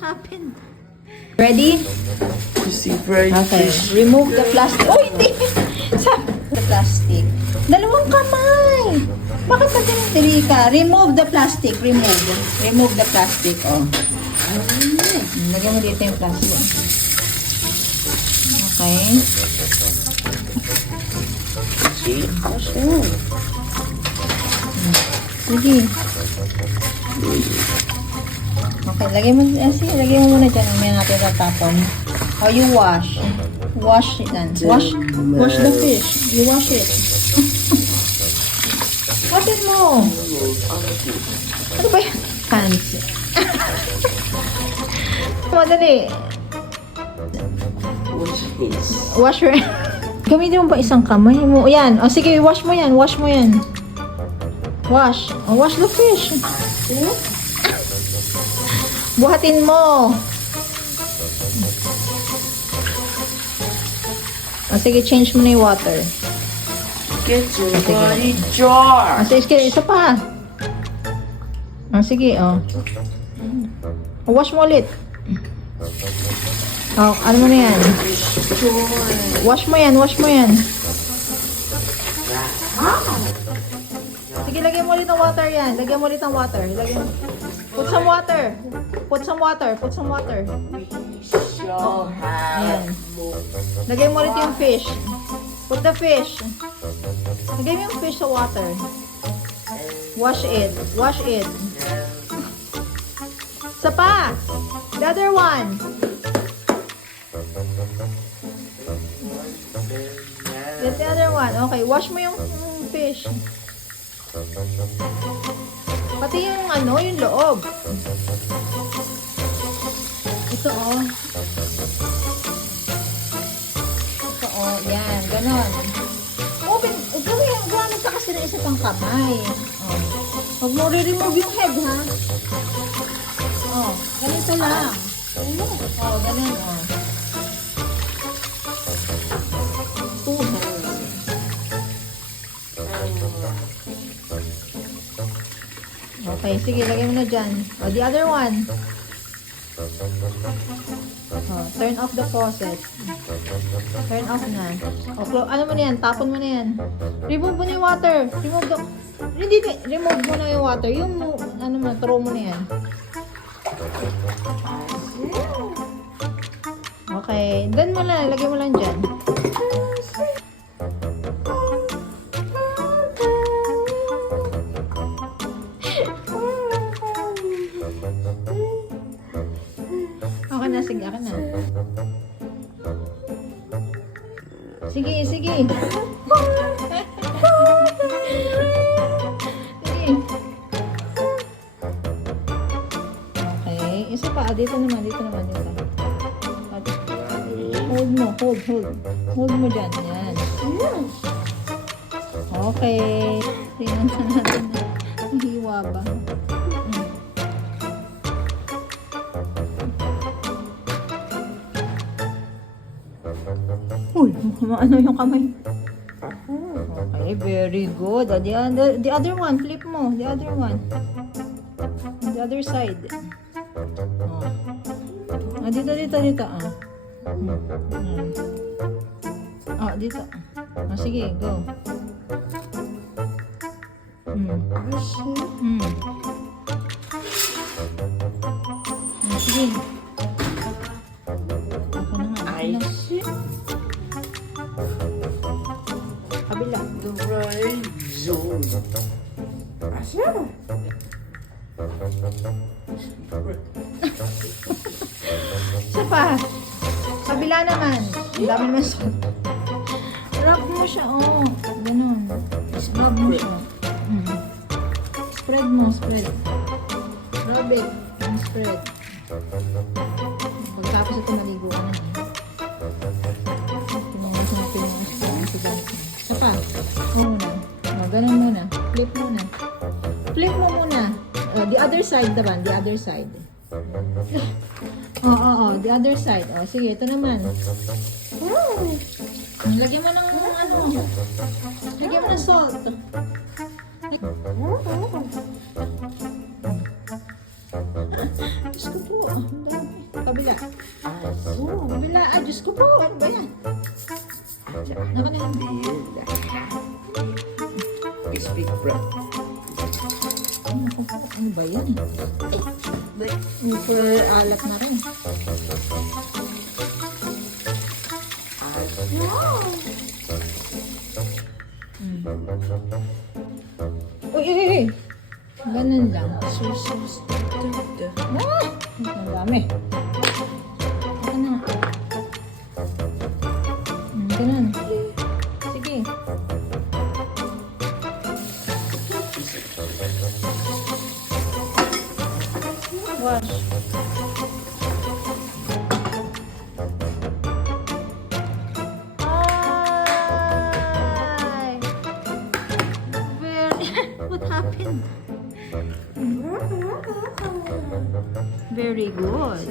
happened? Ready? You see fried Okay. fish. Remove the plastic. Oh, hindi! The plastic. Dalawang kamay! Bakit ba tinitili ka? Remove the plastic. Remove. Remove the plastic. Oh. Lagyan mo dito yung plastic. Okay. See? Oh. Sige. Okay, lagay mo, sige, lagay mo muna dyan. May natin natapon. Oh, you wash. Wash it then. Wash the fish. You wash it. Wash mo. Ano ba yan? Hands. Madali. Wash your... Gamitin mo pa isang kamay mo. Yan. O, sige, wash mo yan. Wash mo yan. Wash. Oh, wash the fish. Buhatin mo. Oh, sige, change mo na yung water. Get your body jar. Oh, sige, isa pa. Oh, sige, oh. Oh, wash mo ulit. Oh, ano mo na yan? Wash mo yan, wash mo yan. Sige, lagyan mo ulit ng water yan. Lagyan mo ulit ng water. Lagyan. Put some water. Put some water. Put some water. Oh, ayan. Lagyan mo ulit yung fish. Put the fish. Lagyan mo yung fish sa water. Wash it. Wash it. Isa pa. The other one. Get the other one. Okay, wash mo yung fish. Pati yung ano, yung loob. Ito oh. Ito oh, yan, ganon. Open, gamit ka kasi na isa pang kamay. Oh. Huwag mo re-remove yung head, ha? Oh, ganito lang. Oh, ganon, oh. Two hands. Okay, sige, lagay mo na dyan. O, the other one. O, turn off the faucet. Turn off na. O, ano mo na yan? Tapon mo na yan. Remove mo na yung water. Remove the... Hindi, remove mo na yung water. Yung, ano mo, throw mo na yan. Okay, then mo lang. Lagay mo lang dyan. Okay na, sige, akin na. Sige, sige. Sige. Okay, isa pa. Dito naman, dito naman, dito. Hold mo, hold. Hold mo dyan, yan. Okay. Tingnan na natin. Hiwa ba? Uy, ano yung kamay? Okay, very good. The other one, flip mo. The other one. The other side. Oh. Dito. Ah. Oh, dito. Oh, sige, go. Sige. Ako na nga. Kabila. The right zone. Asya? Isa pa. Kabila naman. Ang dami naman sa... Rub mo siya, oh. Ganun. Rub mo siya. Spread mo, spread. Rub it. And spread. Pagkatapos ito maligo ka na. Isa pa. Muna. Ganun muna. Flip muna. Flip mo muna. The other side naman. The other side. The other side. Sige, ito naman. Lagyan mo ng ano. Lagyan mo ng salt. Diyos ko po. Ang dami. Kabila. Oo, kabila. Ah, Diyos ko po. Ano ba yan? Naka na lang. Speak breath. Ano ba yan? Super alat na rin. Uy, uy, uy. Ganun lang. Ah! Ang dami. Ito na. Ganun. Sige. Wash. Ay! What happened? Very good.